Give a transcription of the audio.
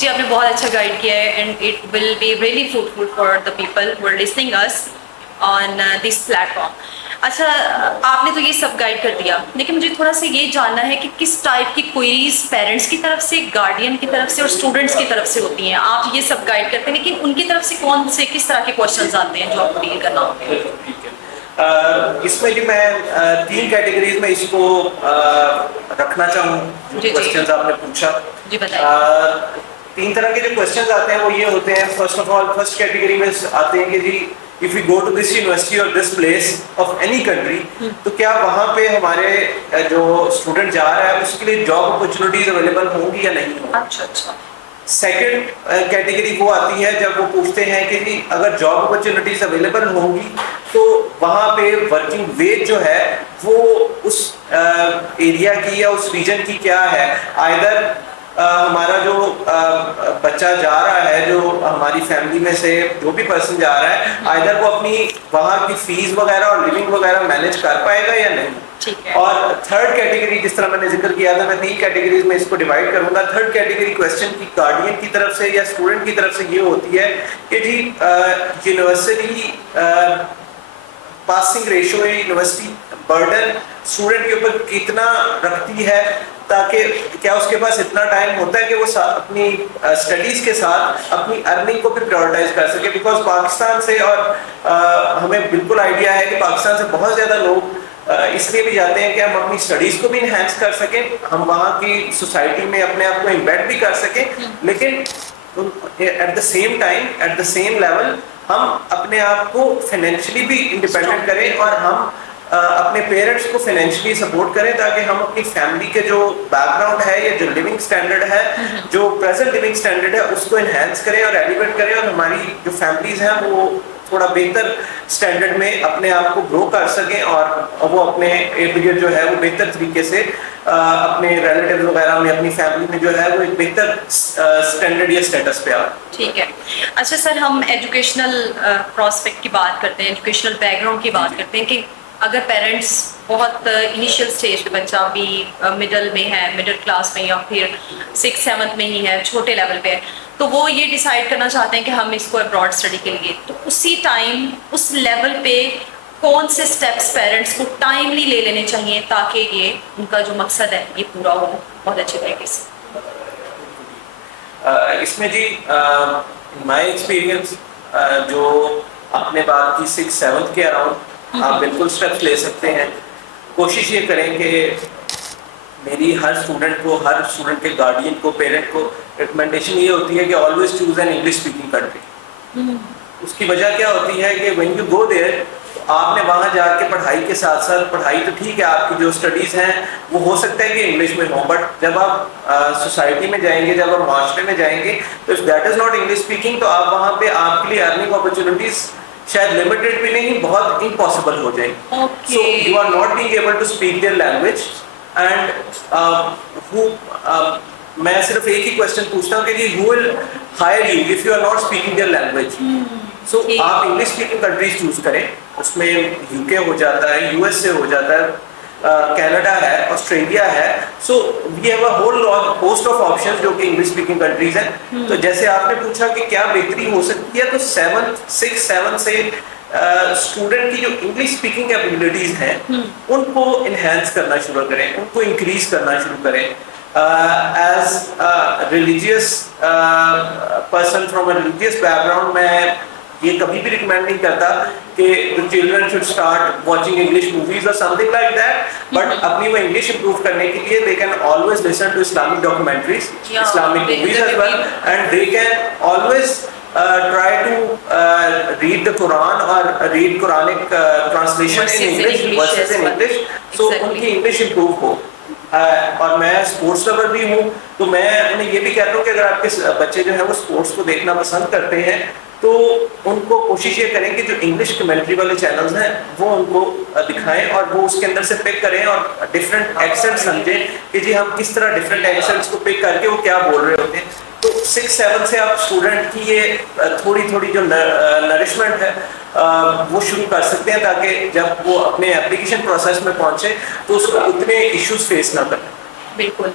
जी आपने बहुत अच्छा गाइड किया है and it will be really fruitful for the people who are listening us on this platform. अच्छा, आपने तो ये सब गाइड कर दिया, लेकिन मुझे थोड़ा सा ये जानना है कि किस टाइप की क्वेरीज पेरेंट्स की तरफ से, गार्डियन की तरफ से और स्टूडेंट्स की तरफ से होती हैं। आप ये सब गाइड करते हैं, लेकिन उनकी तरफ से कौन से किस तरह के क्वेश्चंस आते हैं जो आपको डील करना होता है? इसमें जी मैं 3 कैटेगरीज में इसको रखना चाहूँ। क्वेश्चंस आपने पूछा जी बताइए। 3 तरह के जो क्वेश्चंस आते हैं वो ये होते हैं। First of all first category में आते हैं कि जी if you go to this university और this place of any country, तो क्या वहाँ पे हमारे जो स्टूडेंट जा रहा है उसके लिए जॉब अपॉर्चुनिटीज अवेलेबल होंगी या नहीं होंगी। अच्छा। सेकंड कैटेगरी वो आती है जब वो पूछते हैं कि जी अगर जॉब अपॉर्चुनिटीज अवेलेबल होंगी तो वहाँ पे वर्किंग वेज जो है वो उस एरिया की या उस रीजन की क्या है। आइदर हमारा जो बच्चा जा रहा है, जो हमारी फैमिली में से जो भी पर्सन जा रहा है, आइदर वो अपनी वहाँ की फीस वगैरह और लिविंग वगैरह मैनेज कर पाएगा या नहीं। और थर्ड कैटेगरी, जिस तरह मैंने जिक्र किया था, मैं 3 कैटेगरीज में इसको डिवाइड करूंगा। थर्ड कैटेगरी क्वेश्चन की गार्डियन की तरफ से या स्टूडेंट की तरफ से ये होती है कि जी university passing ratio, university burden student के ऊपर कितना रखती है, ताकि क्या उसके पास इतना टाइम होता है कि वो अपनी स्टडीज के साथ अपनी अर्निंग को भी प्रायोरिटाइज कर सके। बिकॉज पाकिस्तान से, और हमें बिल्कुल आइडिया है कि पाकिस्तान से बहुत ज़्यादा लोग इसलिए भी जाते हैं कि हम अपनी स्टडीज को भी इन्हेंस कर सकें, हम वहाँ की सोसाइटी में अपने आप को इम्बेड भी कर सकें, लेकिन at the same time, at the same level हम अपने आप को फाइनेंशियली भी इंडिपेंडेंट करें और हम अपने पेरेंट्स को फाइनेंशियली सपोर्ट करें, ताकि हम अपनी फैमिली के जो बैकग्राउंड है या जो लिविंग स्टैंडर्ड है, जो प्रेजेंट लिविंग स्टैंडर्ड है, उसको इन्हेंस करें और एलिवेट करें, और हमारी जो फैमिलीज हैं वो थोड़ा बेहतर स्टैंडर्ड में अपने आप को ग्रो कर सकें और वो अपने पीरियड जो है वो बेहतर तरीके से अपने रिलेटिव वगैरह में, अपनी फैमिली में जो है वो एक बेहतर स्टैंडर्ड या स्टेटस पे आ। ठीक है। अच्छा सर, हम एजुकेशनल प्रोस्पेक्ट की बात करते हैं, एजुकेशनल बैकग्राउंड की बात करते हैं कि अगर पेरेंट्स बहुत इनिशियल स्टेज पे, बच्चा अभी मिडिल में है, मिडिल क्लास में या फिर 6th-7th में ही है, छोटे लेवल पे है, तो वो ये डिसाइड करना चाहते हैं कि हम इसको अब्रॉड स्टडी के लिए, तो उसी टाइम उस लेवल पे कौन से स्टेप्स पेरेंट्स को टाइमली ले लेने चाहिए ताकि ये उनका जो मकसद है ये पूरा हो बहुत अच्छे तरीके से। इसमें जी माय एक्सपीरियंस जो आपने बात की 6th-7th के अराउंड, आप बिल्कुल स्टेप्स ले सकते हैं। कोशिश ये करें कि मेरी हर स्टूडेंट के गार्डियन को, पेरेंट को रिकमेंडेशन ये होती है कि always choose an English speaking country. उसकी वजह क्या होती है कि व्हेन यू गो देयर, तो आपने वहाँ जाके पढ़ाई के साथ साथ, पढ़ाई तो ठीक है, आपकी जो स्टडीज़ हैं वो हो सकता है कि इंग्लिश में हो, बट जब आप सोसाइटी में जाएंगे, जब आप माशरे में जाएंगे, तो if that is not English speaking, तो आप वहाँ पे आपके लिए अर्निंग अपॉर्चुनिटीज़ शायद लिमिटेड भी नहीं, बहुत इम्पॉसिबल हो जाएगी। So you are not being able to speak their language and मैं सिर्फ एक ही क्वेश्चन पूछता हूँ कि जी who will hire you if you are not speaking their language. So आप इंग्लिश स्पीकिंग कंट्रीज चूज करें, उसमें यूके हो जाता है, यूएसए हो जाता है, कनाडा है, ऑस्ट्रेलिया है। So we have a whole host of options जो कि इंग्लिश स्पीकिंग कंट्रीज हैं। तो जैसे आपने पूछा कि क्या बेहतरी हो सकती है, तो 6th-7th से स्टूडेंट की जो इंग्लिश स्पीकिंग एबिलिटीज हैं उनको इन्हेंस करना शुरू करें, उनको इंक्रीज करना शुरू करें। As religious person from a religious background, मैं ये कभी भी रिकमेंड नहीं करता कि the children should start watching English movies or something like that, but अपनी वो इंग्लिश improve करने के लिए they can always listen to Islamic documentaries, Islamic movies as well, and they can always try to read the Quran or read Quranic translation in English, verses in English, so उनकी English improve हो। और मैं sports lover भी हूँ, तो मैं उन्हें ये भी कहता हूँ कि अगर आपके बच्चे जो है वो स्पोर्ट्स को देखना पसंद करते हैं, तो उनको कोशिश ये करें कि जो इंग्लिश कमेंट्री वाले चैनल्स हैं वो उनको दिखाएं और वो उसके अंदर से पिक करें और डिफरेंट एक्सेंट समझें कि जी हम किस तरह डिफरेंट एक्सेंट्स को पिक करके वो क्या बोल रहे होते हैं। तो 6th-7th से आप स्टूडेंट की ये थोड़ी थोड़ी जो नरिशमेंट है वो शुरू कर सकते हैं, ताकि जब वो अपने एप्लीकेशन प्रोसेस में पहुंचे तो उसको उतने इश्यूज फेस ना करें। बिल्कुल।